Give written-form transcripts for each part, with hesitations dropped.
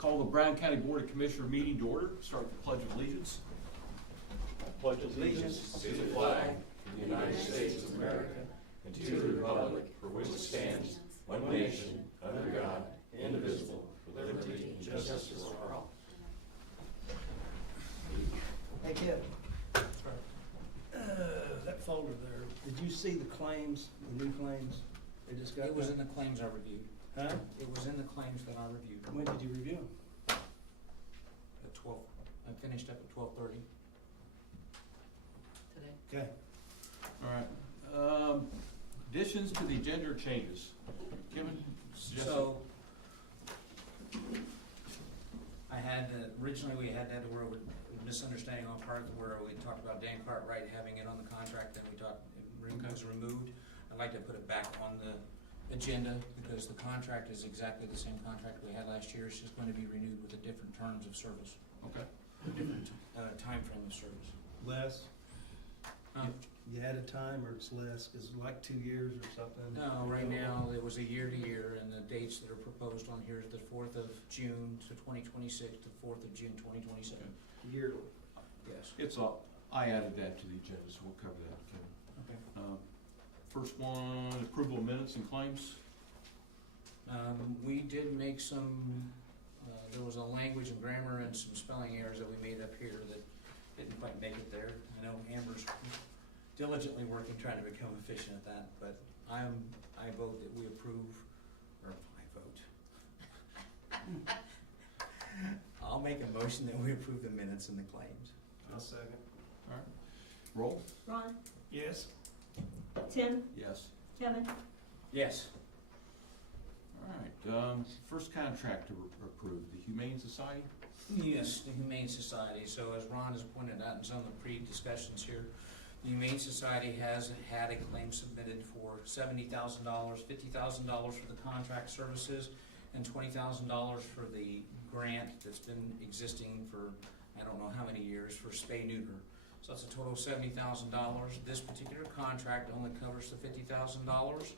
Call the Brown County Board of Commissioner meeting to order. Start with the Pledge of Allegiance. I pledge allegiance to the flag of the United States of America and to the republic for which it stands, one nation, under God, indivisible, with liberty and justice for all. Hey, Kevin. That folder there, did you see the claims, the new claims? They just got It was done? in the claims I reviewed. Huh? It was in the claims that I reviewed. When did you review them? At 12, I finished up at 12:30. Today. Okay. All right. Additions to the agenda or changes. Kevin, suggestion? So, I had, originally we had that where we misunderstanding on part where we talked about Dan Cartwright having it on the contract, then we talked, it was removed. I'd like to put it back on the agenda because the contract is exactly the same contract we had last year. It's just going to be renewed with a different terms of service, Okay. a different time frame of service. Less? Um, You had a time or it's less, cause like 2 years or something? No, right now, it was a year-to-year, and the dates that are proposed on here is the 4th of June to 2026 to 4th of June 2027. Yearly. Yes. It's I added that to the agenda, so we'll cover that, Kevin. Okay. First one, approval of minutes and claims. We did make some, there was a language and grammar and some spelling errors that we made up here that didn't quite make it there. I know Amber's diligently working, trying to become efficient at that, but I vote that we approve, or I vote. I'll make a motion that we approve the minutes and the claims. I'll second. All right. Roll. Ron, Yes. Tim, Yes. Kevin, Yes. All right. First contract to approve, the Humane Society. Yes, the Humane Society. So as Ron has pointed out in some of the pre-discussions here, the Humane Society has had a claim submitted for $70,000, $50,000 for the contract services, and $20,000 for the grant that's been existing for I don't know how many years for spay-neuter. So that's a total of $70,000. This particular contract only covers the $50,000.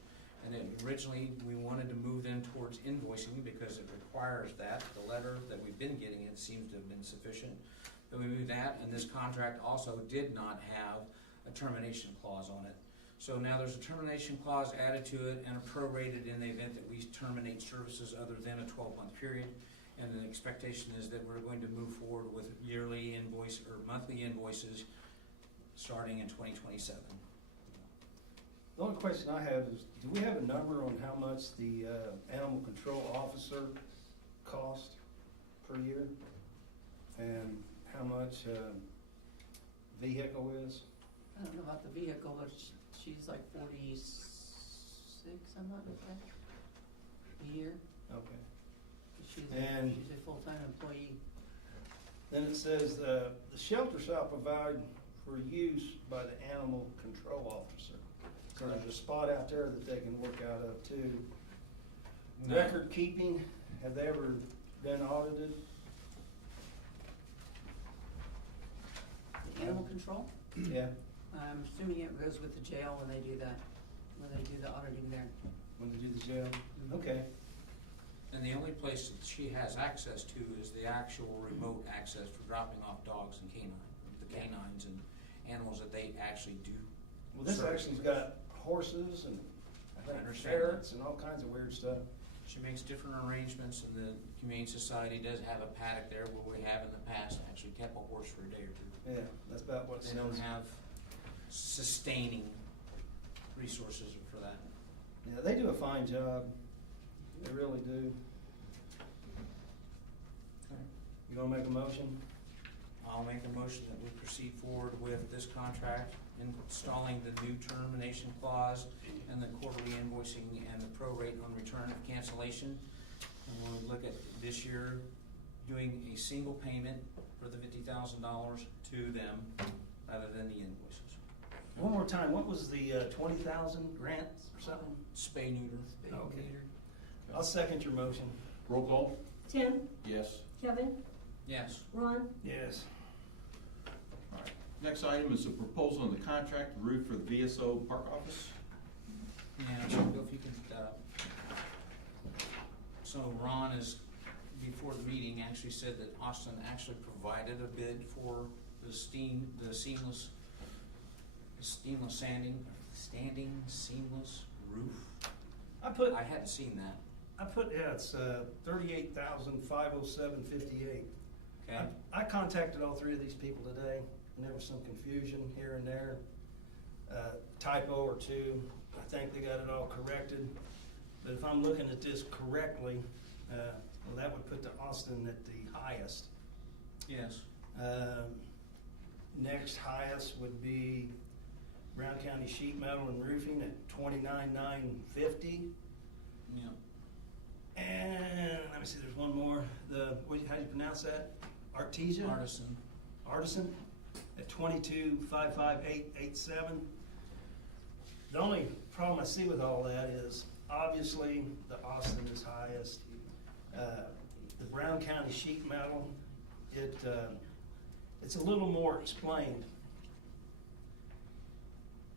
And originally, we wanted to move them towards invoicing because it requires that. The letter that we've been getting, it seems to have been sufficient. Then we moved that, and this contract also did not have a termination clause on it. So now there's a termination clause added to it and a prorated in the event that we terminate services other than a 12-month period. And the expectation is that we're going to move forward with yearly invoice or monthly invoices starting in 2027. The only question I have is, do we have a number on how much the animal control officer cost per year? And how much vehicle is? I don't know about the vehicle, but she's like 46, I'm not mistaken, a year. Okay. She's And- she's a full-time employee. Then it says, the shelter shall provide for use by the animal control officer. So there's a spot out there that they can work out of too. No. Record keeping, have they ever been audited? The animal control, Yeah, I'm assuming it goes with the jail when they do that, when they do the auditing there. when they do the jail? Okay, And the only place that she has access to is the actual remote access for dropping off dogs and canines and animals that they actually do. well, this service. actually's got horses and I think Understand. ferrets and all kinds of weird stuff. She makes different arrangements, and the Humane Society does have a paddock there where we have in the past actually kept a horse for a day or two. Yeah, that's about what it They don't says. have sustaining resources for that. Yeah, they do a fine job. They really do. You gonna make a motion? I'll make a motion that we proceed forward with this contract, installing the new termination clause and the quarterly invoicing and the prorate on return of cancellation. And when we look at this year, doing a single payment for the $50,000 to them rather than the invoices. One more time, what was the 20,000 grant or something? Spay neuter. Okay. I'll second your motion. Roll call. Tim, Yes. Kevin, Yes. Ron, Yes. All right. Next item is a proposal on the contract roof for the VSO park office. Yeah, so if you can, so Ron is before the meeting actually said that Austin actually provided a bid for the seamless standing seamless roof. I hadn't seen that. It's $38,507.58. Okay. I contacted all three of these people today, and there was some confusion here and there, typo or two. I think they got it all corrected. But if I'm looking at this correctly, well, that would put the Austin at the highest. Yes. Next highest would be Brown County Sheet Metal and Roofing at $29,950. Yeah. And let me see, there's one more. How do you pronounce that? Artesia? Artisan at $22,558.87. The only problem I see with all that is obviously the Austin is highest. The Brown County Sheet Metal, it's a little more explained.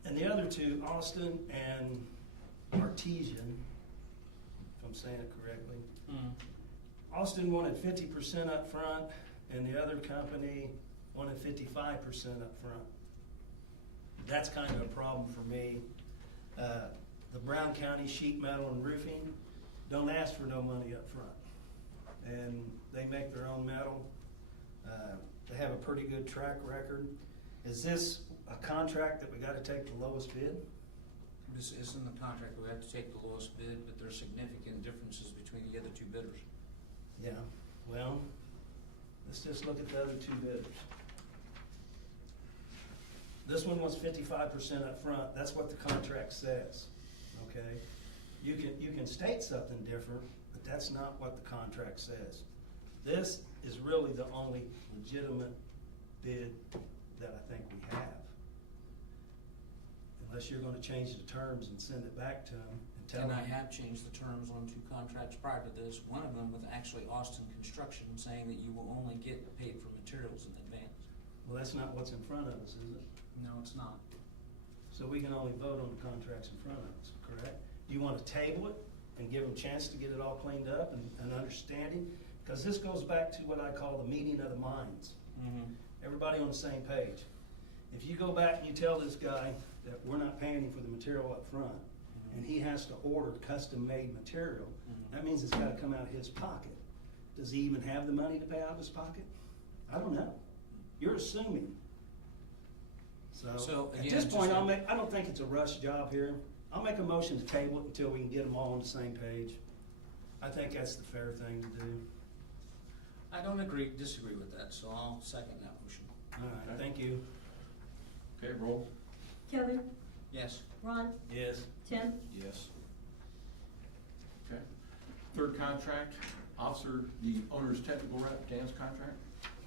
And the other two, Austin and Artesian, if I'm saying it correctly, Austin wanted 50% up front, and the other company wanted 55% up front. That's kind of a problem for me. The Brown County Sheet Metal and Roofing don't ask for no money up front, and they make their own metal. They have a pretty good track record. Is this a contract that we got to take the lowest bid? This isn't the contract, we have to take the lowest bid, but there's significant differences between the other two bidders. Yeah, well, let's just look at the other two bidders. This one was 55% up front. That's what the contract says, okay? You can state something different, but that's not what the contract says. This is really the only legitimate bid that I think we have. Unless you're gonna change the terms and send it back to them and tell And them. I have changed the terms on two contracts prior to this, one of them with actually Austin Construction saying that you will only get paid for materials in advance. Well, that's not what's in front of us, is it? No, it's not. So we can only vote on the contracts in front of us, correct? Do you want to table it and give them a chance to get it all cleaned up and understanding? Because this goes back to what I call the meeting of the minds. Everybody on the same page. If you go back and you tell this guy that we're not paying him for the material up front, and he has to order custom-made material, that means it's got to come out of his pocket. Does he even have the money to pay out of his pocket? I don't know. You're assuming. So, At again, this point, just- I don't think it's a rush job here. I'll make a motion to table it until we can get them all on the same page. I think that's the fair thing to do. I don't disagree with that, so I'll second that motion. All right, Okay. thank you. Okay, roll. Kevin, Yes. Ron, Yes. Tim, Yes. Okay. Third contract, officer, the owner's technical rep, Dan's contract?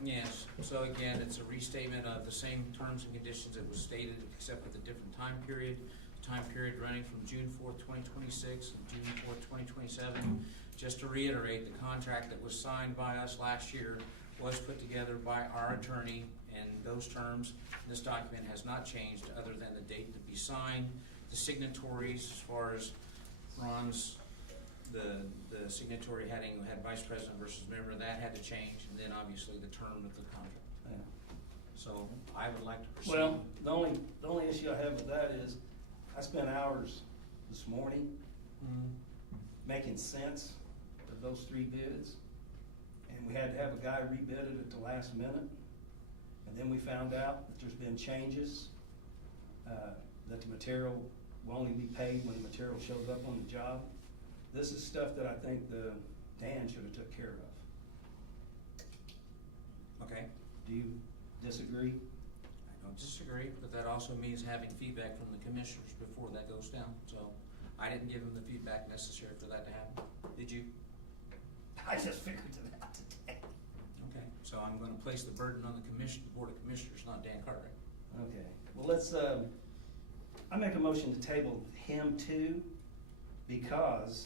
Yes, so again, it's a restatement of the same terms and conditions that was stated, except with a different time period. Time period running from June 4th, 2026 and June 4th, 2027. Just to reiterate, the contract that was signed by us last year was put together by our attorney, and those terms, this document has not changed other than the date to be signed. The signatories, as far as Ron's, the signatory had vice president versus member, that had to change, and then obviously the term of the contract. Yeah. So I would like to proceed. Well, the only issue I have with that is I spent hours this morning making sense of those three bids. And we had to have a guy rebid it at the last minute. And then we found out that there's been changes, that the material will only be paid when the material shows up on the job. This is stuff that I think Dan should have took care of. Okay, Do you disagree? I don't disagree, but that also means having feedback from the commissioners before that goes down. So I didn't give them the feedback necessary for that to happen. Did you? I just figured it out today. Okay, so I'm gonna place the burden on the Board of Commissioners, not Dan Cartwright. Okay, well, let's, I make a motion to table him too, because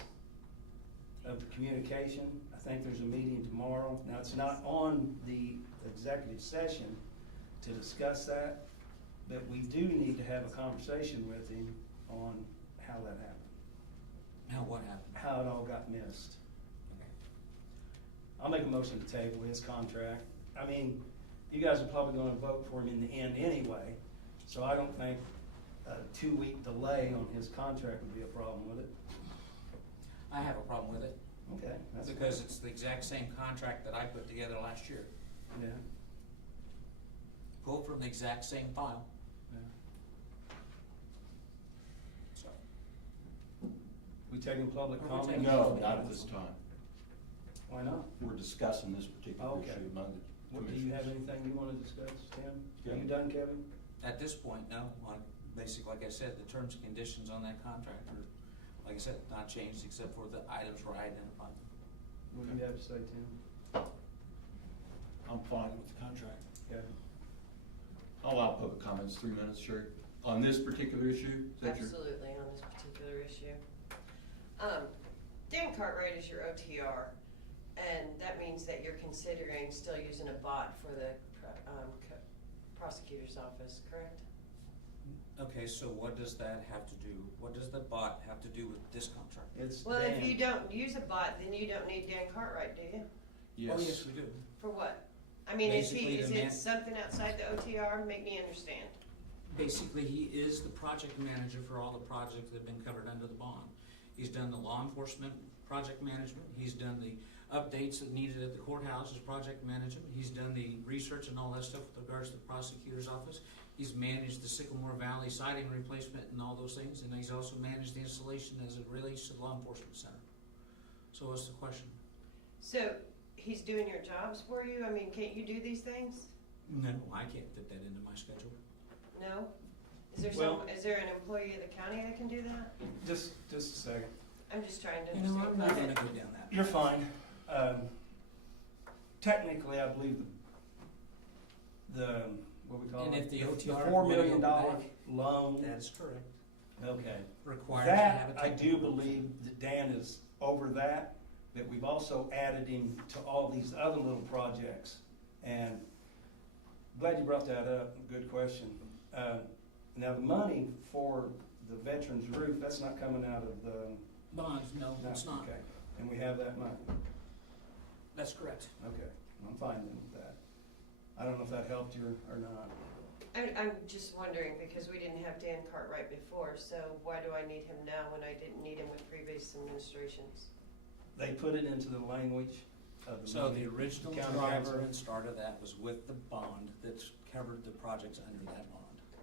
of the communication. I think there's a meeting tomorrow. Now, it's not on the executive session to discuss that, but we do need to have a conversation with him on how that happened, Now, what happened? how it all got missed. Okay. I'll make a motion to table his contract. I mean, you guys are probably gonna vote for him in the end anyway, so I don't think a 2-week delay on his contract would be a problem with it. I have a problem with it, Okay, that's. because it's the exact same contract that I put together last year. Yeah, Pulled from the exact same file, yeah. so. We taking public Are we comment? taking- No, not at this time. Why not? We're discussing this particular Okay. issue among the What, do you have commissioners. anything you wanna discuss, Tim? Are you Yeah. done, Kevin? At this point, no, basically, like I said, the terms and conditions on that contract are, like I said, not changed except for the items where I identified. What do you have to say, Tim? I'm fine with the contract. Kevin? I'll allow public comments, 3 minutes, Sherry. On this particular issue, is that your? Absolutely, on this particular issue. Dan Cartwright is your OTR, and that means that you're considering still using a bot for the prosecutor's office, correct? Okay, so what does that have to do, what does the bot have to do with this contract? It's Well, if Dan. you don't use a bot, then you don't need Dan Cartwright, do you? Oh, yes, we do. For what? I mean, Basically, is the man- it something outside the OTR? Make me understand. Basically, he is the project manager for all the projects that have been covered under the bond. He's done the law enforcement project management, he's done the updates that needed at the courthouse's project management, he's done the research and all that stuff with regards to the prosecutor's office. He's managed the Sycamore Valley siding replacement and all those things, and he's also managed the installation as it relates to the law enforcement center. So what's the question? So, he's doing your jobs for you? I mean, can't you do these things? No, I can't fit that into my schedule. No? Is there Well- is there an employee of the county that can do that? Just a second. I'm just trying to You know, I'm understand. not gonna go down that. You're fine. Technically, I believe what we call And it? if the The OTR $4 million back, loan. that is correct. Okay. Required to have a That, I do technical- believe that Dan is over that, but we've also added him to all these other little projects. And glad you brought that up, good question. Now, the money for the veterans roof, that's not coming out of the. Bonds, no, it's not. Okay, and we have that money. That's correct. Okay, I'm fine then with that. I don't know if that helped you or not. I'm just wondering, because we didn't have Dan Cartwright before, so why do I need him now when I didn't need him with previous administrations? They put it into the language of the. So money. the original County driver council. and start of that was with the bond that's covered the projects under that bond.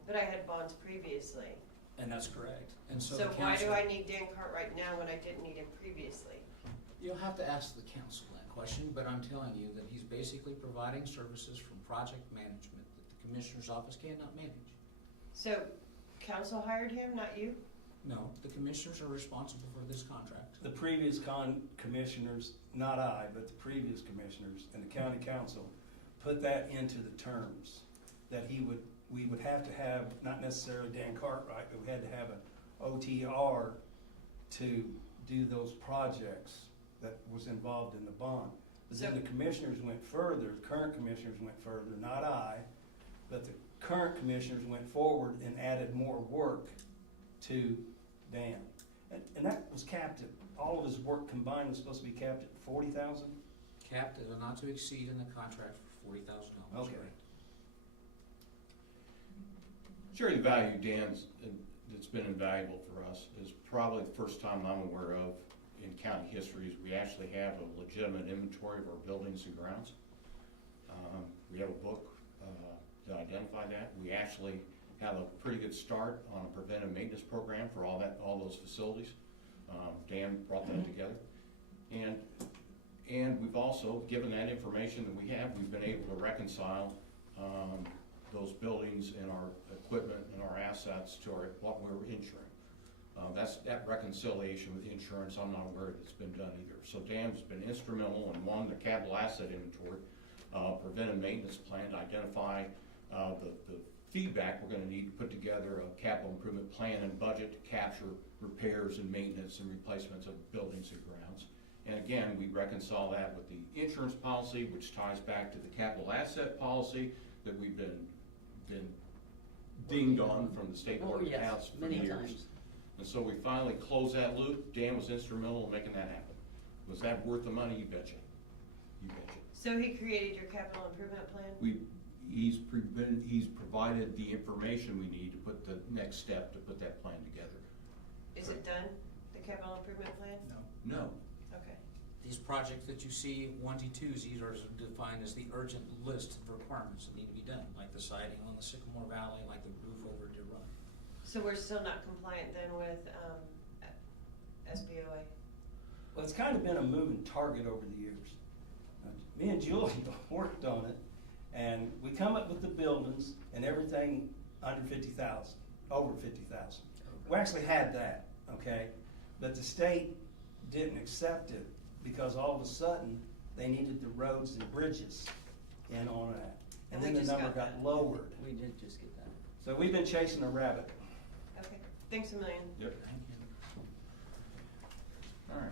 But I had bonds previously. And that's correct. And so So the why do council, I need Dan Cartwright now when I didn't need him previously? you'll have to ask the council that question, but I'm telling you that he's basically providing services from project management that the commissioner's office cannot manage. So council hired him, not you? No, the commissioners are responsible for this contract. The previous commissioners, not I, but the previous commissioners and the county council put that into the terms that we would have to have, not necessarily Dan Cartwright, but we had to have an OTR to do those projects that was involved in the bond. But then the commissioners went further, the current commissioners went further, not I, but the current commissioners went forward and added more work to Dan. And that was capped at, all of his work combined was supposed to be capped at 40,000? Capped at a not to exceed in the contract for $40,000. Okay. correct? Sherry, the value Dan's, that's been invaluable for us is probably the first time I'm aware of in county history is we actually have a legitimate inventory of our buildings and grounds. We have a book to identify that. We actually have a pretty good start on a preventive maintenance program for all those facilities. Dan brought that together. And we've also, given that information that we have, we've been able to reconcile those buildings and our equipment and our assets to what we're insuring. That reconciliation with insurance, I'm not aware that it's been done either. So Dan's been instrumental in, one, the capital asset inventory, preventive maintenance plan to identify the feedback we're gonna need to put together a capital improvement plan and budget to capture repairs and maintenance and replacements of buildings and grounds. And again, we reconcile that with the insurance policy, which ties back to the capital asset policy that we've been dinged on from the state board of yes, accounts for many years. times. And so we finally closed that loop. Dan was instrumental in making that happen. Was that worth the money? You betcha. You betcha. So he created your capital improvement plan? He's provided the information we need to put the next step to put that plan together. Is it done, the capital improvement plan? No, Okay. These projects that you see, onesie, twosies, are defined as the urgent list of requirements that need to be done, like the siding on the Sycamore Valley, like the roof over Deer Run. So we're still not compliant then with, SBOA? Well, it's kind of been a moving target over the years. Me and Julie worked on it, and we come up with the buildings and everything under 50,000, over 50,000. We actually had that, okay? But the state didn't accept it because all of a sudden, they needed the roads and bridges in on that. And then We the just number got got that. lowered. We did just get that. So we've been chasing a rabbit. Okay, thanks a million. yep, Thank you. all right.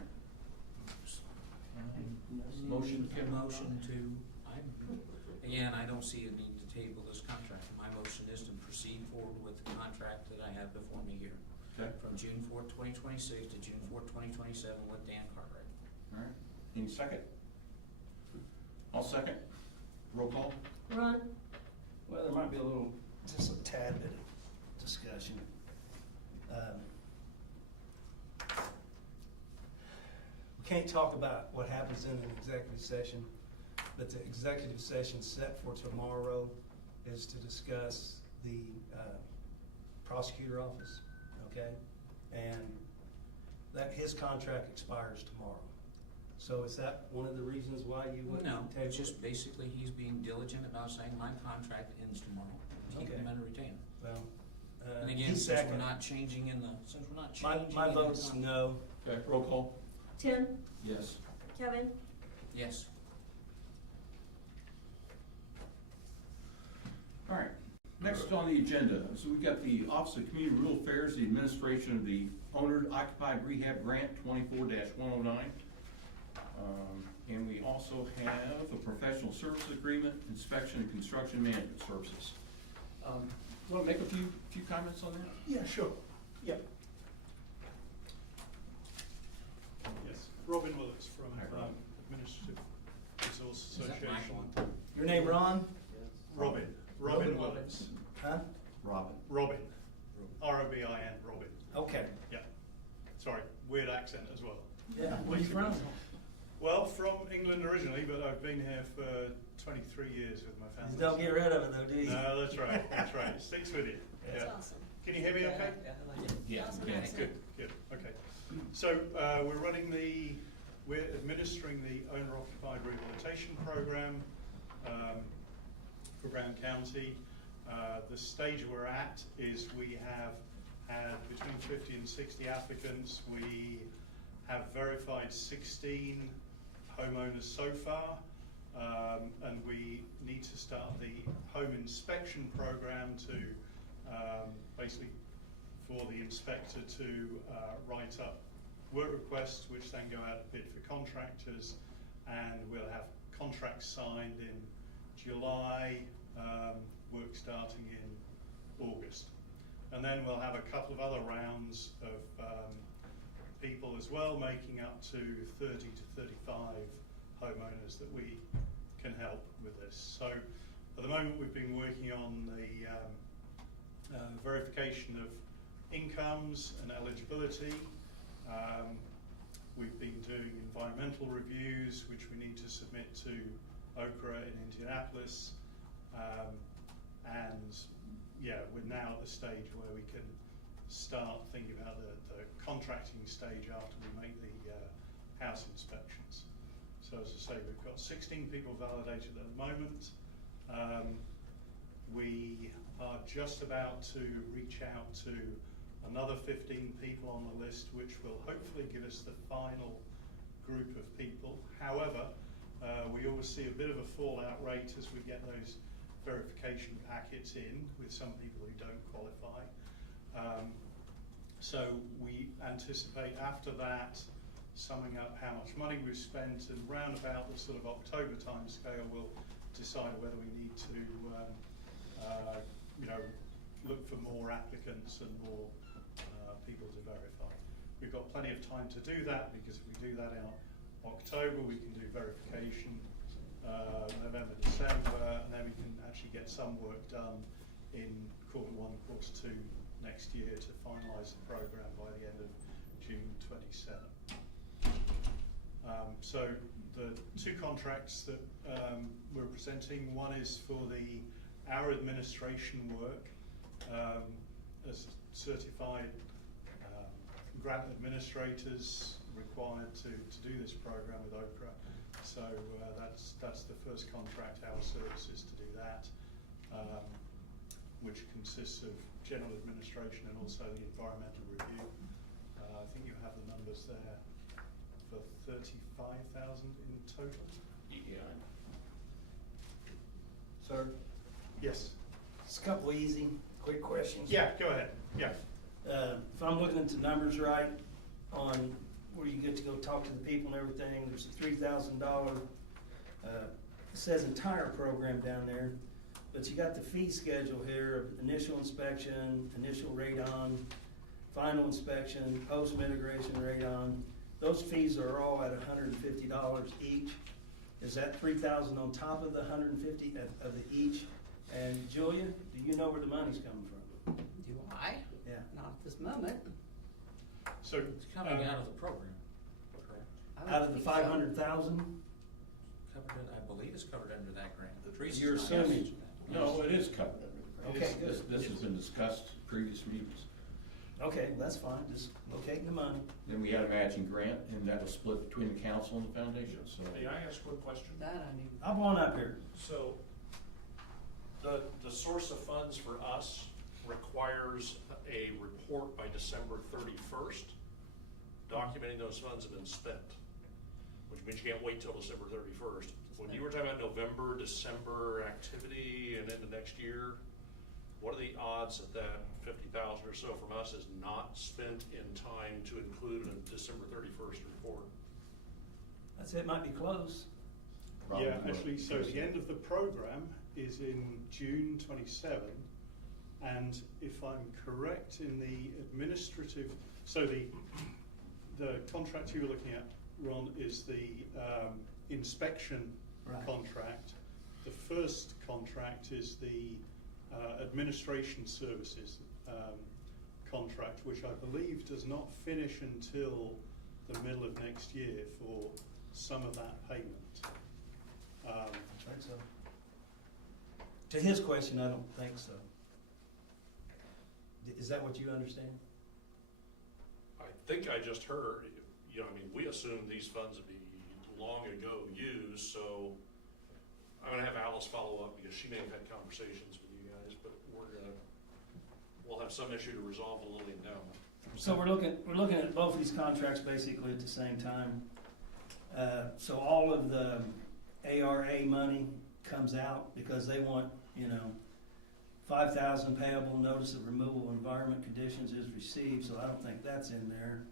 Motion, Kim? Motion to, again, I don't see a need to table this contract. My motion is to proceed forward with the contract that I have before me here. Okay, From June 4th, 2026 to June 4th, 2027 with Dan Cartwright. all right. Any second? I'll second. Roll call? Ron? Well, there might be just a tad bit of discussion. We can't talk about what happens in an executive session, but the executive session set for tomorrow is to discuss the prosecutor office, okay? And that, his contract expires tomorrow. So is that one of the reasons why you wouldn't No, table it's just it? basically he's being diligent about saying my contract ends tomorrow. Keep Okay. him in retainer. Well, And again, he's since we're second. not changing in the, since we're not My changing. my in the vote's con- no. Okay, roll call? Tim, Yes. Kevin, Yes. All right, next on the agenda, so we've got the Office of Community Rural Affairs, the administration of the Owner Occupied Rehab Grant 24-109. And we also have a professional service agreement, inspection and construction management services. Want to make a few comments on that? Yeah, sure. Yep. Yes, Robin Willis from Hi, Robin. Administrative Resource Is that Association. Michael? Your name, Ron? Robin Robin Willis. Huh? Robin. Robin. R-O-B-I-N, Robin. Okay. Yeah. Sorry, weird accent as well. Yeah, where you from? Well, from England originally, but I've been here for 23 years with my family. You don't get rid of it though, do you? No, that's right, that's right. It sticks with you. that's Yeah. awesome. Can you hear me okay? Yeah, I like it. Yeah. Awesome. Good, good, okay. So, we're administering the owner occupied rehabilitation program for Brown County. The stage we're at is we have had between 50 and 60 applicants. We have verified 16 homeowners so far, and we need to start the home inspection program to basically for the inspector to write up work requests, which then go out to bid for contractors, and we'll have contracts signed in July, work starting in August. And then we'll have a couple of other rounds of people as well, making up to 30 to 35 homeowners that we can help with this. So at the moment we've been working on the verification of incomes and eligibility. We've been doing environmental reviews, which we need to submit to Okra in Indianapolis. And yeah, we're now at the stage where we can start thinking about the contracting stage after we make the house inspections. So as I say, we've got 16 people validated at the moment. We are just about to reach out to another 15 people on the list, which will hopefully give us the final group of people. However, we always see a bit of a fallout rate as we get those verification packets in with some people who don't qualify. So we anticipate after that, summing up how much money we've spent, and round about the sort of October time scale, we'll decide whether we need to look for more applicants and more people to verify. We've got plenty of time to do that, because if we do that in October, we can do verification November, December, and then we can actually get some work done in quarter one, quarter two next year to finalise the programme by the end of June 27. So the two contracts that we're presenting, one is for our administration work as certified grant administrators required to do this programme with Okra. So that's the first contract, our services to do that, which consists of general administration and also the environmental review. I think you have the numbers there for 35,000 in total. Yeah. Sir, Yes. just a couple easy, quick questions. Yeah, go ahead. Yeah. If I'm looking at the numbers right on where you get to go talk to the people and everything, there's a $3,000, it says entire program down there, but you got the fee schedule here of initial inspection, initial radon, final inspection, post-mitigation radon. Those fees are all at $150 each. Is that $3,000 on top of the $150 of the each? And Julia, do you know where the money's coming from? Do I? Yeah. Not at this moment. So It's coming out of the program, correct? I would Out of the think so. 500,000? Covered it, I believe it's covered under that grant. Teresa's You're not assuming. answering that. No, it is covered under the grant. Okay, This- good. This has been discussed in previous meetings. Okay, that's fine, just locating the money. Then we had a matching grant, and that was split between the council and the foundation, so. May I ask one question? That I knew. I'm on up here. So, the source of funds for us requires a report by December 31st, documenting those funds have been spent, which means you can't wait till December 31st. When you were talking about November, December activity and into next year, what are the odds that 50,000 or so from us is not spent in time to include in a December 31st report? That's it, might be close. Probably yeah, will. actually, so the end of the programme is in June 27, and if I'm correct in the administrative, so the contract you were looking at, Ron, is the inspection Right. contract. The first contract is the administration services contract, which I believe does not finish until the middle of next year for some of that payment. I think so. To his question, I don't think so. Is that what you understand? I think I just heard, I mean, we assumed these funds would be long ago used, so I'm gonna have Alice follow up because she may have had conversations with you guys, but we'll have some issue to resolve with Lillian Down. So we're looking at both these contracts basically at the same time. So all of the ARA money comes out because they want, 5,000 payable, notice of removal of environment conditions is received, so I don't think that's in there.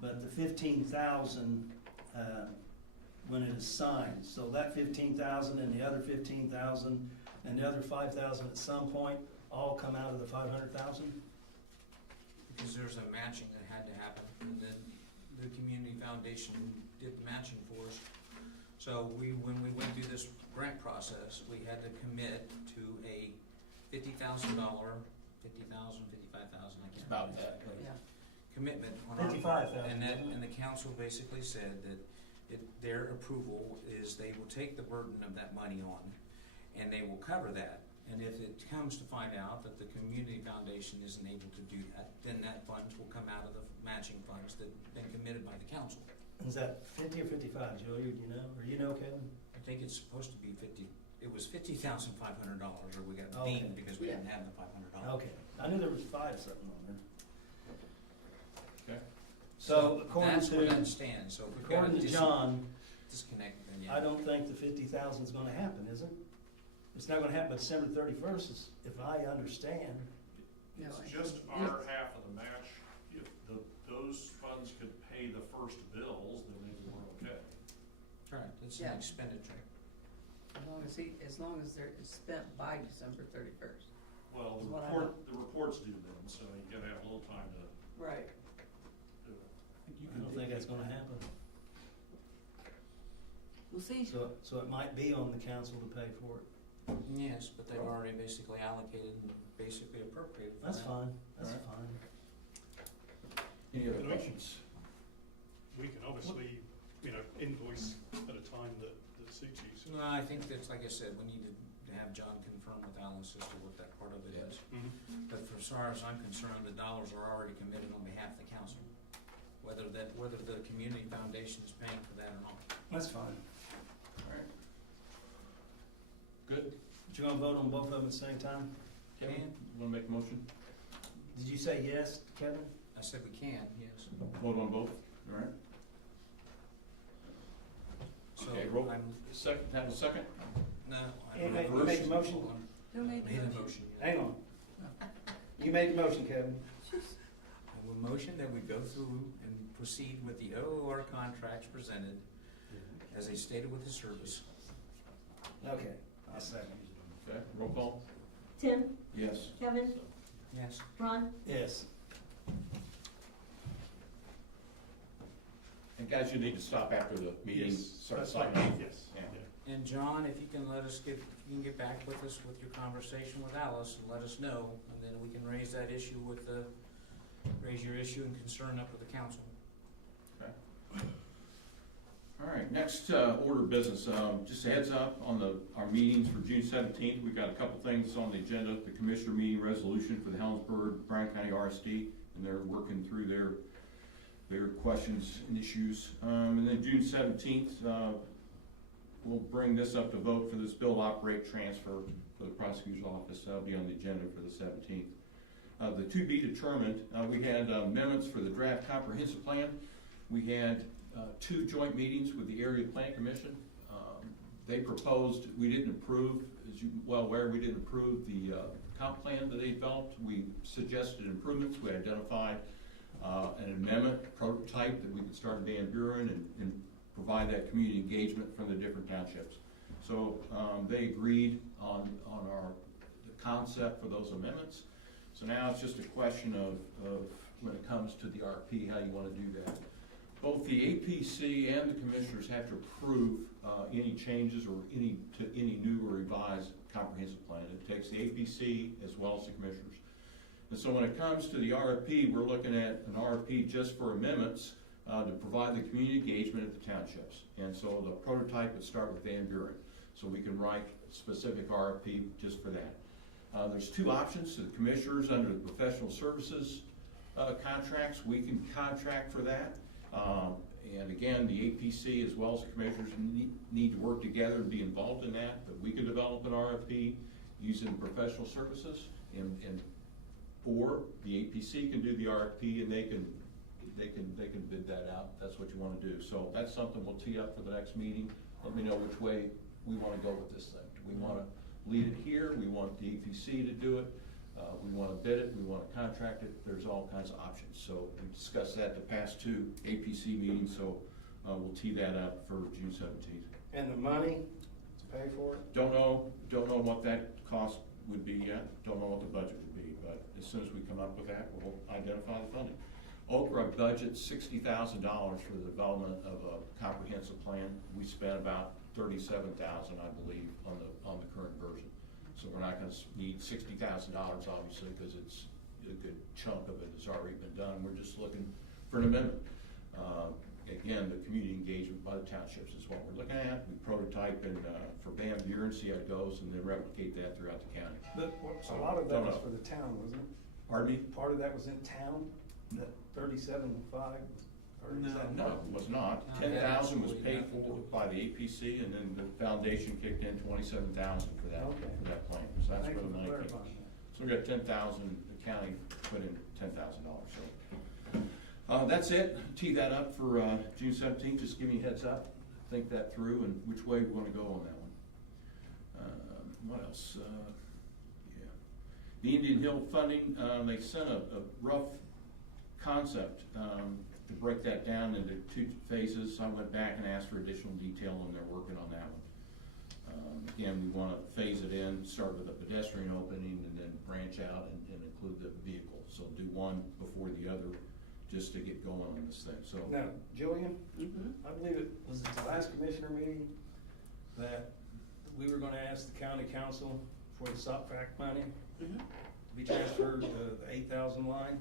But the 15,000, when it is signed, so that 15,000 and the other 15,000 and the other 5,000 at some point all come out of the 500,000? Because there's a matching that had to happen, and then the community foundation did the matching for us. So when we went through this grant process, we had to commit to a $50,000, 50,000, 55,000, I can't About remember that. exactly, Yeah. commitment on our 55,000. And the council basically said that their approval is they will take the burden of that money on, and they will cover that. And if it comes to find out that the community foundation isn't able to do that, then that funds will come out of the matching funds that have been committed by the council. Is that 50 or 55, Julia, do you know? Or you know, Kevin? I think it's supposed to be 50, it was $50,500, or we got Okay. dinged because we Yeah. didn't have the $500. Okay, I knew there was 5 something on there. Okay. So according That's where that to, stands, so if we've got according a to John, disconnect, then yeah. I don't think the 50,000 is gonna happen, is it? It's not gonna happen by December 31st, if I understand. No, It's I just think- our half of the match. If those funds could pay the first bills, then maybe we're okay. Right, it's Yeah. an expenditure. As long as it's spent by December 31st. Well, Is what I the report's due then, so you gotta have a little time to Right. do it. I don't think that's gonna happen. We'll see. So it might be on the council to pay for it. Yes, but they've already basically allocated and basically appropriated for that. That's fine, that's Alright. fine. Any other questions? We can obviously, invoice at a time that suits you. So- No, I think that's, like I said, we need to have John confirm with Alice as to what that part of it is. Mhm. But for as far as I'm concerned, the dollars are already committed on behalf of the council, whether the community foundation is paying for that or not. That's fine. Alright. Good. But you gonna vote on both of them at the same time? Kevin, Can. you wanna make a motion? Did you say yes, Kevin? I said we can, yes. Vote on both, alright? So Okay, roll. I'm, Second, have a second? no, You I'm made- you reversed. made the motion? Hold on. Who made Made the a motion? motion. Hang on. You made the motion, Kevin. I will motion that we go through and proceed with the OOR contracts presented as they stated with the service. Okay, I'll second. Okay, roll call? Tim, Yes. Kevin, Yes. Ron, Yes. And guys, you need to stop after the meeting, Yes, start that's signing fine. off. Yes. Yeah. Yeah. And John, if you can get back with us with your conversation with Alice and let us know, and then we can raise that issue raise your issue and concern up with the council. All right, next, order of business, just a heads up on our meetings for June 17th. We've got a couple things on the agenda, the commissioner meeting resolution for the Helensburgh, Bryan County RSD, and they're working through their questions and issues. And then June 17th, we'll bring this up to vote for this bill operate transfer for the prosecutor's office. That'll be on the agenda for the 17th. The to be determined, we had amendments for the draft comprehensive plan. We had two joint meetings with the Area Plan Commission. They proposed, we didn't approve, as you well aware, we didn't approve the comp plan that they developed. We suggested improvements. We identified an amendment prototype that we could start in Van Buren and provide that community engagement from the different townships. So they agreed on the concept for those amendments. So now it's just a question of when it comes to the RP, how you want to do that. Both the APC and the commissioners have to approve any changes or any new or revised comprehensive plan. It takes the APC as well as the commissioners. And so when it comes to the RFP, we're looking at an RFP just for amendments to provide the community engagement at the townships. And so the prototype would start with Van Buren. So we can write a specific RFP just for that. There's two options. The commissioners under the professional services contracts, we can contract for that. And again, the APC as well as the commissioners need to work together and be involved in that, but we can develop an RFP using professional services or the APC can do the RFP and they can bid that out. That's what you want to do. So that's something we'll tee up for the next meeting. Let me know which way we want to go with this thing. Do we want to lead it here? We want the APC to do it. We want to bid it, we want to contract it, there's all kinds of options. So we discussed that the past two APC meetings, so we'll tee that up for June 17th. And the money to pay for it? Don't know what that cost would be yet, don't know what the budget would be, but as soon as we come up with that, we'll identify the funding. Okra budget $60,000 for the development of a comprehensive plan. We spent about $37,000, I believe, on the current version. So we're not gonna need $60,000 obviously, because it's a good chunk of it has already been done. We're just looking for an amendment. Again, the community engagement by the townships is what we're looking at. We prototype for Van Buren, see how it goes, and then replicate that throughout the county. But a lot of that Don't was know. for the town, wasn't it? Pardon me? Part of that was in town, that 37.5, or is that? No, it was not. No, 10,000 was absolutely paid nothing to for do with by the APC, and then the foundation kicked in 27,000 for that plan. So that's Thank where you the for money came. clarifying that. So we got 10,000, the county put in $10,000, so. That's it, tee that up for June 17th, just give me a heads up, think that through and which way we wanna go on that one. What else? Yeah. The Indian Hill funding, they sent a rough concept to break that down into two phases. I went back and asked for additional detail and they're working on that one. Again, we wanna phase it in, start with a pedestrian opening and then branch out and include the vehicle. So do one before the other, just to get going on this thing, so. Now, Jillian, Mm-hmm. I believe it was at the last commissioner meeting, that we were gonna ask the county council for the SOP track money Mhm. to be transferred to the 8,000 line,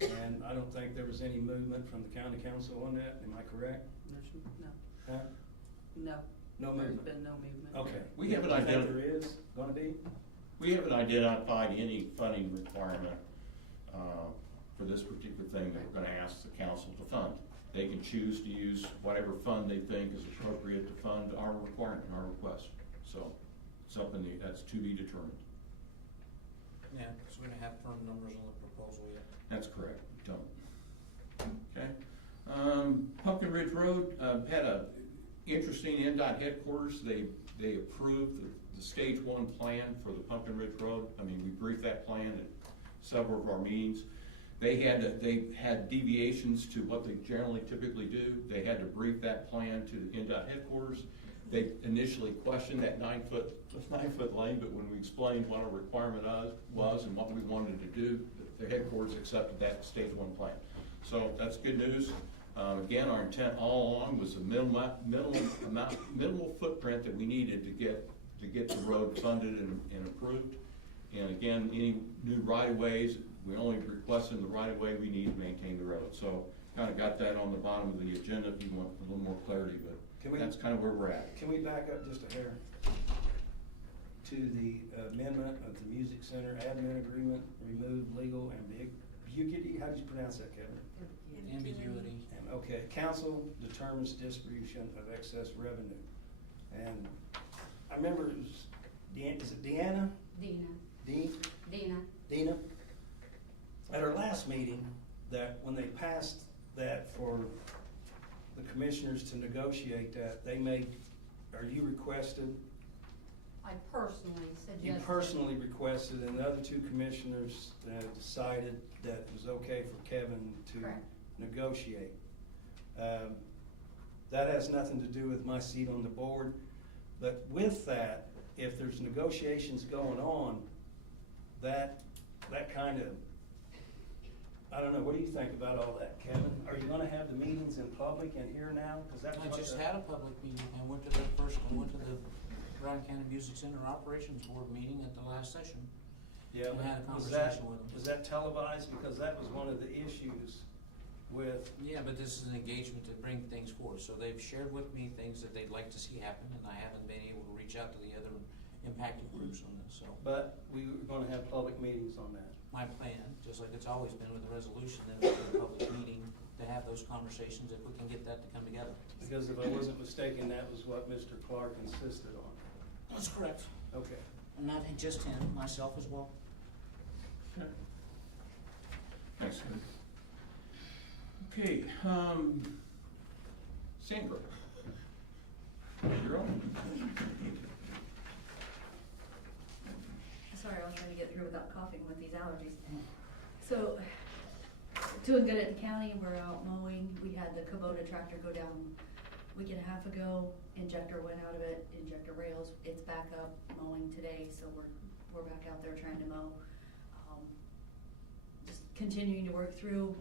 and I don't think there was any movement from the county council on that, am I correct? No, Huh? no, No there's movement? been no movement. Okay. We haven't You think identified- there is gonna be? We haven't identified any funding requirement for this particular thing that we're gonna ask the council to fund. They can choose to use whatever fund they think is appropriate to fund our requirement, our request. So, something that's to be determined. Yeah, so we don't have firm numbers on the proposal yet. That's correct, we don't. Okay. Pumpkin Ridge Road, had a interesting NDOT headquarters. They approved the stage one plan for the Pumpkin Ridge Road. I mean, we briefed that plan at several of our meetings. They had deviations to what they generally typically do. They had to brief that plan to the NDOT headquarters. They initially questioned that 9-foot lane, but when we explained what our requirement was and what we wanted to do, the headquarters accepted that stage one plan. So that's good news. Again, our intent all along was the minimal footprint that we needed to get the road funded and approved. And again, any new right-of-ways, we only requested the right-of-way we need to maintain the road. So kind of got that on the bottom of the agenda if you want a little more clarity, Can but we- that's kind of where we're at. Can we back up just a hair to the amendment of the music center admin agreement, remove legal ambiguity? How do you pronounce that, Kevin? Ambiguity. Okay, council determines distribution of excess revenue. And I remember it was, is it Deanna? Dina. Dina? At our last meeting, that when they passed that for the commissioners to negotiate that, they made, or you requested, I personally said you yes. personally requested, and the other two commissioners decided that it was okay for Kevin to Correct. negotiate. That has nothing to do with my seat on the board, but with that, if there's negotiations going on, that kind of, I don't know, what do you think about all that, Kevin? Are you gonna have the meetings in public and here now? 'Cause that's I what just the- had a public meeting. I went to the Brown County Music Center Operations Board meeting at the last session. Yeah, and had a was conversation with them. Was that televised? Because that was one of the issues with, Yeah, but this is an engagement to bring things forward, so they've shared with me things that they'd like to see happen, and I haven't been able to reach out to the other impacted groups on this, so. but we were gonna have public meetings on that. My plan, just like it's always been with the resolution, then we have a public meeting to have those conversations if we can get that to come together. Because if I wasn't mistaken, that was what Mr. Clark insisted on. That's correct. Okay. And not just him, myself as well. Thanks, Ken. Okay, Sandra. You're on. Sorry, I was trying to get through without coughing with these allergies. So, doing good at the county, we're out mowing. We had the Kubota tractor go down a week and a half ago. Injector went out of it, injector rails. It's back up mowing today, so we're back out there trying to mow. Just continuing to work through,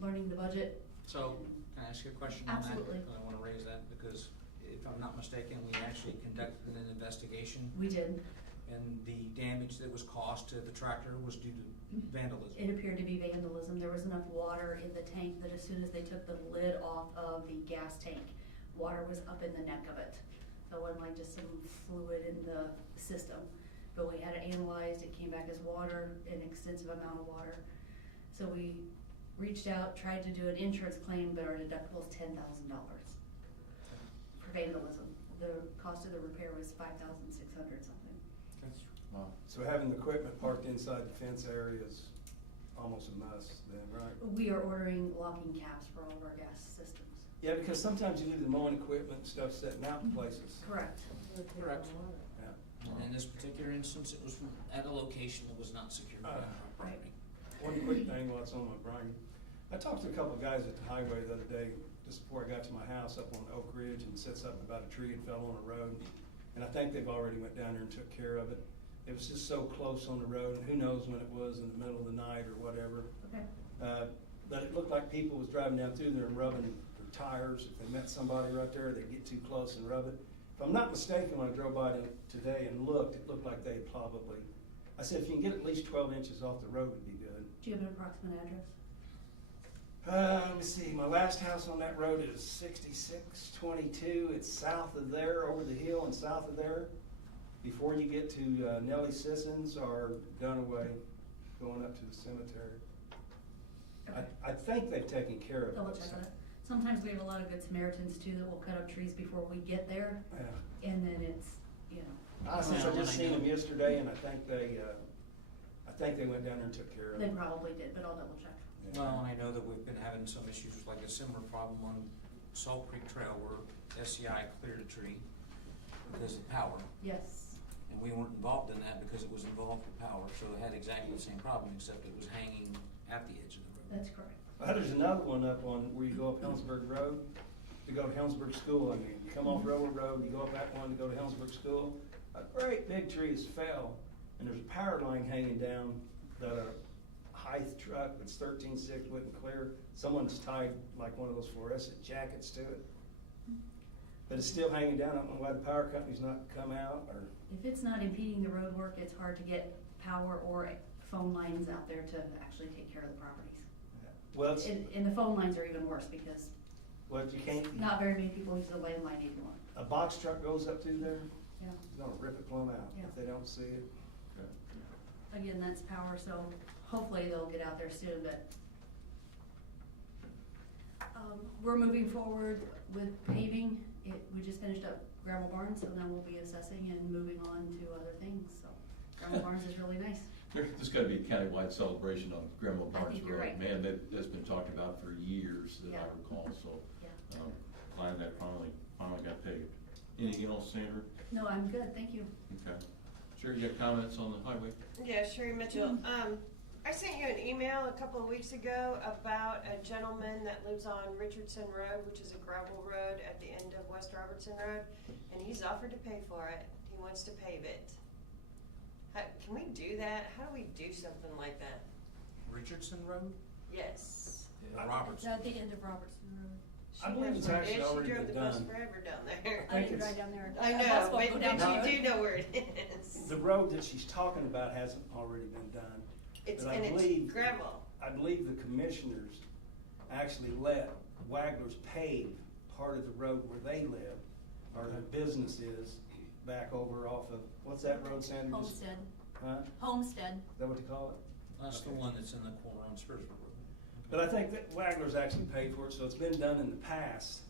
learning the budget. So, can I ask you a question on that? Absolutely. I wanna raise that, because if I'm not mistaken, we actually conducted an investigation, We did. and the damage that was caused to the tractor was due to vandalism. It appeared to be vandalism. There was enough water in the tank that as soon as they took the lid off of the gas tank, water was up in the neck of it. So it wasn't like just some fluid in the system. But we had it analyzed, it came back as water, an extensive amount of water. So we reached out, tried to do an insurance claim, but our deductible is $10,000 for vandalism. The cost of the repair was $5,600 something. Wow. So having the equipment parked inside the fence area is almost a must then, right? We are ordering locking caps for all of our gas systems. Yeah, because sometimes you leave the mowing equipment and stuff sitting out in places. Correct. Correct. Yeah. And in this particular instance, it was at a location that was not secured by our property. One quick thing while it's on my brain. I talked to a couple of guys at the highway the other day, just before I got to my house up on Oak Ridge, and said something about a tree that fell on the road. And I think they've already went down there and took care of it. It was just so close on the road, and who knows when it was, in the middle of the night or whatever. Okay. But it looked like people was driving down through there and rubbing their tires. If they met somebody right there, they'd get too close and rub it. If I'm not mistaken, when I drove by today and looked, it looked like they probably, I said, if you can get at least 12 inches off the road, it'd be good. Do you have an approximate address? Let me see, my last house on that road is 6622. It's south of there, over the hill and south of there. Before you get to Nellie Sissons or Dunaway, going up to the cemetery. I think they've taken care of it. Double check on it. Sometimes we have a lot of good Samaritans too that will cut up trees before we get there, Yeah. and then it's, you know, Honestly, Well, I just I seen know. them yesterday, and I think they went down there and took care of they it. probably did, but I'll double check. Yeah. Well, and I know that we've been having some issues, like a similar problem on Salt Creek Trail where SCI cleared a tree because of power. Yes, And we weren't involved in that because it was involved with power, so it had exactly the same problem, except it was hanging at the edge of the road. that's correct. There's another one up on, where you go up Helensburgh Road, to go to Helensburgh School, I mean, you come off Railroad Road, you go up that one to go to Helensburgh School, a great big tree has fell, and there's a power line hanging down that a Hythe truck that's 13.6 wouldn't clear. Someone's tied like one of those fluorescent jackets to it. But it's still hanging down, I don't know why the power company's not come out, or, If it's not impeding the road work, it's hard to get power or phone lines out there to actually take care of the properties. well, it's, And the phone lines are even worse because well, you can't, not very many people use the landline anymore. a box truck goes up through there, Yeah. it's gonna rip it plumb out Yeah. if they don't see it. Again, that's power, so hopefully they'll get out there soon, but we're moving forward with paving. We just finished up Gravel Barn, so now we'll be assessing and moving on to other things, so Gravel Barns is really nice. There's gotta be a countywide celebration on Grimwell I Barnes think you're Road. right. Man, that's been talked about for years that I Yeah. recall, so, Yeah. glad that finally got paved. Anything else, Sandra? No, I'm good, thank you. Okay. Sherry, you got comments on the highway? Yeah, Sherry Mitchell. I sent you an email a couple of weeks ago about a gentleman that lives on Richardson Road, which is a gravel road at the end of West Robertson Road, and he's offered to pay for it. He wants to pave it. Can we do that? How do we do something like that? Richardson Road? Yes. Robertson. It's at the end of Robertson Road. I believe it's actually already She drove been the bus done. forever down there. I didn't drive down there. I A bus know, won't but go down there. you do know where it is. The road that she's talking about hasn't already been done. It's, but I and believe- it's gravel. I believe the commissioners actually let Wagglers pave part of the road where they live, or their business is, back over off of, what's that road, Sandra? Homestead. Huh? Homestead. Is that what they call it? That's the Okay. one that's in the corner on Spursville Road. But I think that Wagglers actually paid for it, so it's been done in the past.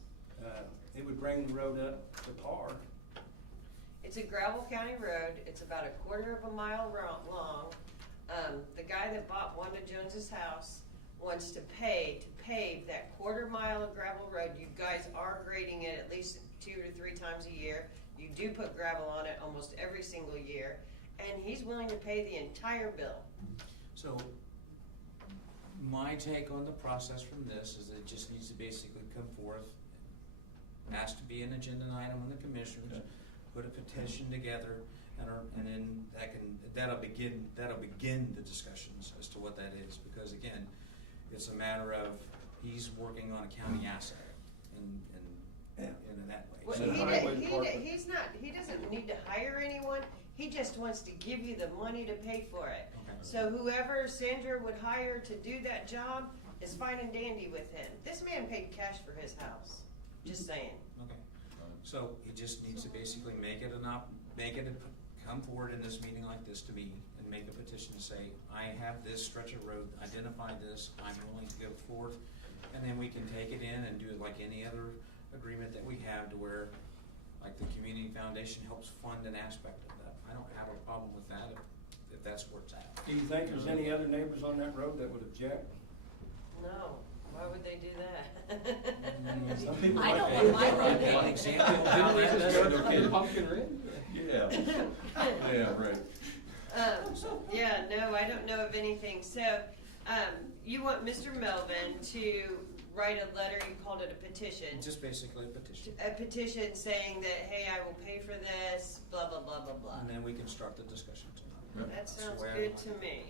It would bring the road up to par. It's a gravel county road. It's about a quarter of a mile long. The guy that bought Wanda Jones's house wants to pave that quarter mile of gravel road. You guys are grading it at least 2 to 3 times a year. You do put gravel on it almost every single year, and he's willing to pay the entire bill. So, my take on the process from this is that it just needs to basically come forth, ask to be an agenda item on the commissioners, Okay. put a petition together, and then that'll begin the discussions as to what that is, because again, it's a matter of, he's working on a county asset in that way. Well, So he the highway he department- he doesn't need to hire anyone. He just wants to give you the money to pay for it. Okay. So whoever Sandra would hire to do that job is fine and dandy with him. This man paid cash for his house. Just saying. Okay, so he just needs to basically come forward in this meeting like this to me and make a petition to say, I have this stretch of road, identify this, I'm willing to go forth, and then we can take it in and do it like any other agreement that we have to where, like the community foundation helps fund an aspect of that. I don't have a problem with that if that's where it's at. Do you think there's any other neighbors on that road that would object? No. Why would they do that? Some people I like don't that. want my road An paved. example of how that doesn't No work. kidding. Pumpkin red? Yeah. Yeah, right. Yeah, no, I don't know of anything. So, you want Mr. Melvin to write a letter, you called it a petition. Just basically a petition. A petition saying that, hey, I will pay for this, blah, blah, blah, blah, blah. And then we can start the discussion tonight. That That's the sounds way I good like to it. me.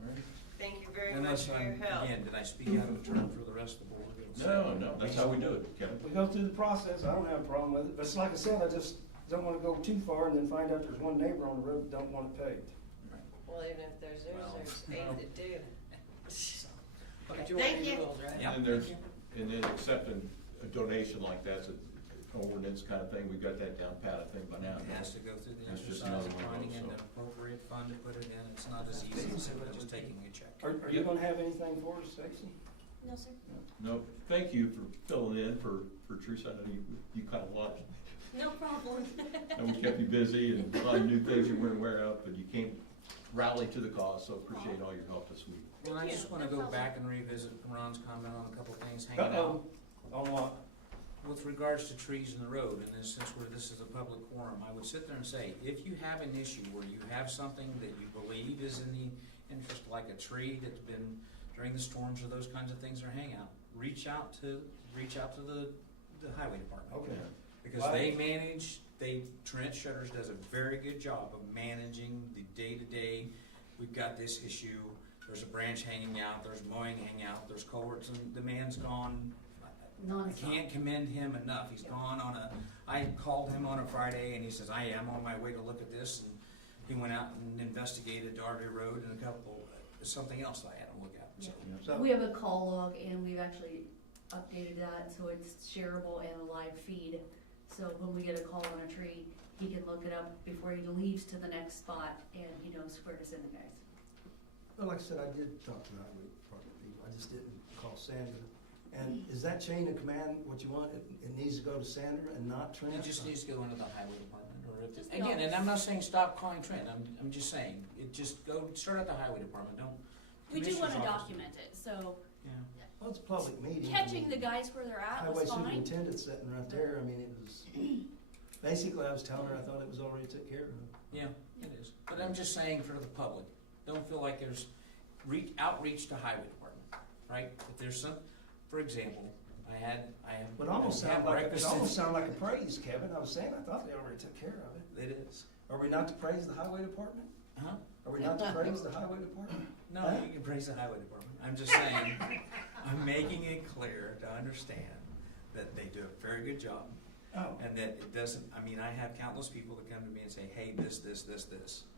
All right. Thank you very much Unless for I'm, your help. again, did I speak out of turn for the rest of the board? It'll say- No, that's how we do it, Kevin. We go through the process, I don't have a problem with it, but it's like I said, I just don't wanna go too far and then find out there's one neighbor on the road that don't want it paved. Well, even if there's Well, there's no. 8 that do. But you Thank want you. your rules, right? Yeah. And then and then accepting a donation like that's an ordinance kind of thing, we've got that down pat, I think, by now. It has to go through the That's just exercise another of one of finding those, an so. appropriate fund to put it in. It's not as easy as simply just taking a check. Are you gonna have anything for us, Stacy? No, sir. No, thank you for filling in for Teresa, I know you kind of watched, No problem. and we kept you busy, and a lot of new things you weren't aware of, but you came rally to the cause, so appreciate all your help this week. Well, I Thank just you. wanna No go problem. back and revisit Ron's comment on a couple things hanging out. Uh-oh, on what? With regards to trees in the road, and this, since this is a public forum, I would sit there and say, if you have an issue where you have something that you believe is in the interest, like a tree that's been during the storms or those kinds of things are hanging out, reach out to the highway department. Okay. Because they manage, Trent Shutters does a very good job of managing the day-to-day. We've got this issue, there's a branch hanging out, there's mowing hanging out, there's culverts, and the man's gone. I Non-stop. can't commend him enough. He's gone on I called him on a Friday and he says, I am on my way to look at this. And he went out and investigated Darby Road and something else that I had him look at. So, So, We have a call log and we've actually updated that so it's shareable and a live feed. So when we get a call on a tree, he can look it up before he leaves to the next spot and he knows where to send the guys. Well, like I said, I did talk to the highway department people, I just didn't call Sandra. And is that chain of command what you want? It needs to go to Sandra and not Trent? it just needs to go into the highway department or if, Just the again, and office. I'm not saying stop calling Trent. I'm just saying, start at the highway department. Don't. We do wanna Commissioner's office. document it, so Yeah. Well, it's a public meeting. catching the guys where they're at Highway was fine. superintendent sitting right there, I mean, it was, basically, I was telling her I thought it was already took care of. Yeah, it is. But I'm just saying for the public, don't feel like there's outreach to highway department, right? If there's some, for example, I had but it almost had sounded like, it breakfast almost sounded like a praise, Kevin, I was saying, I thought they already took care of it. It is. Are we not to praise the highway department? Huh? Are we not to praise the highway department? No, Huh? you can praise the highway department. I'm just saying, I'm making it clear to understand that they do a very good job. Oh, And that it doesn't, I mean, I have countless people that come to me and say, hey, this.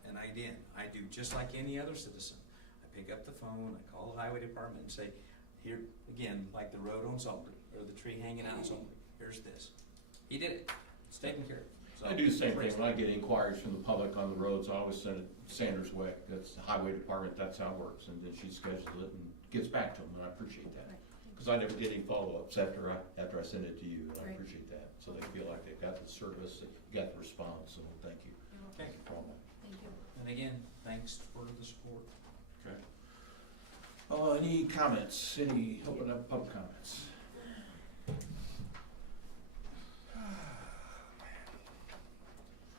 And I do just like any other citizen. I pick up the phone, I call the highway department and say, here, again, like the road on Sullivan, or the tree hanging out on Sullivan, here's this. He did it, it's taken care of. So, I do the same thing, when I get inquiries from the public on the roads, I always send it Sanders way, that's the highway department, that's how it works, and then she schedules it and gets back to them, and I appreciate that. Because I never get any follow-ups after I send it to you, and I Right. appreciate that, so they feel like they've got the service, they got the response, so thank you. Okay. for all that. Thank you. And again, thanks for the support. Okay. Any comments, open up public comments?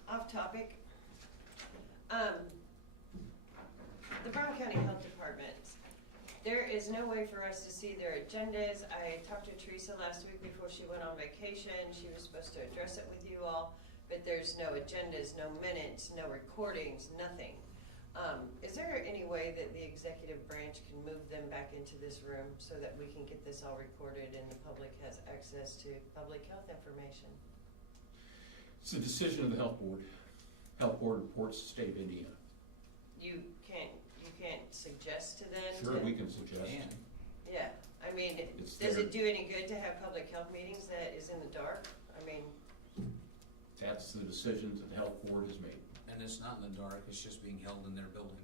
Off topic. The Brown County Health Department, there is no way for us to see their agendas. I talked to Teresa last week before she went on vacation. She was supposed to address it with you all, but there's no agendas, no minutes, no recordings, nothing. Is there any way that the executive branch can move them back into this room so that we can get this all recorded and the public has access to public health information? It's the decision of the health board. Health board reports to the state of Indiana. You can't suggest to them Sure, to- we can suggest. And Yeah, I mean, It's does their- it do any good to have public health meetings that is in the dark? I mean, That's the decisions that the health board has made. and it's not in the dark, it's just being held in their building.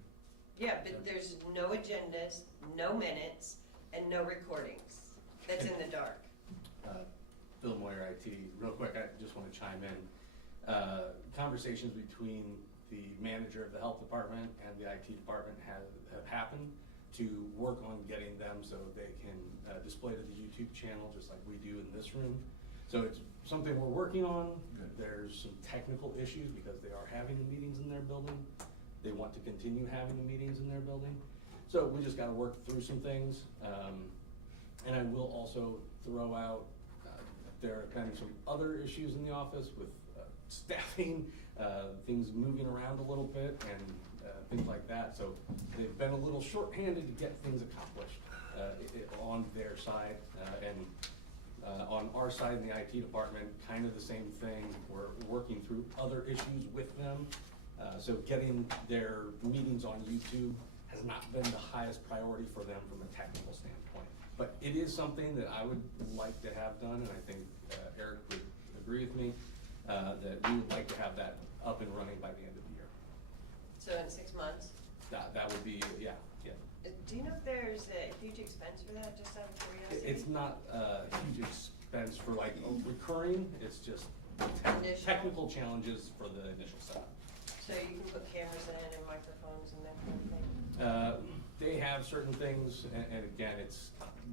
yeah, but there's no agendas, no minutes, and no recordings. That's in the dark. Bill Moyer, IT. Real quick, I just want to chime in. Conversations between the manager of the health department and the IT department have happened to work on getting them so they can display to the YouTube channel just like we do in this room. So it's something we're working on. Good. There's some technical issues because they are having the meetings in their building. They want to continue having the meetings in their building. So we just got to work through some things. And I will also throw out, there are kind of some other issues in the office with staffing, things moving around a little bit and things like that. So they've been a little shorthanded to get things accomplished on their side. And on our side in the IT department, kind of the same thing. We're working through other issues with them. So getting their meetings on YouTube has not been the highest priority for them from a technical standpoint. But it is something that I would like to have done, and I think Eric would agree with me, that we would like to have that up and running by the end of the year. So in 6 months? That would be, yeah. Do you know if there's a huge expense for that, just out of curiosity? It's not a huge expense for like recurring, it's just Initial. technical challenges for the initial setup. So you can put cameras in and microphones and that kind of thing? They have certain things, and again, it's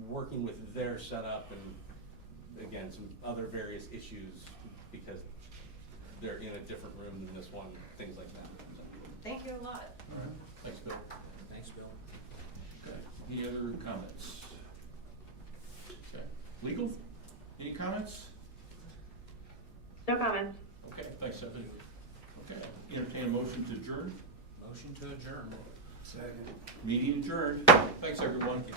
working with their setup and, again, some other various issues because they're in a different room than this one, things like that. Thank you a lot. All right, thanks, Bill. Thanks, Bill. Okay, any other comments? Okay, legal, any comments? No comments. Okay, thanks, Stephanie. Okay, entertain a motion to adjourn. Motion to adjourn. Second. Meeting adjourned. Thanks, everyone. Thank you.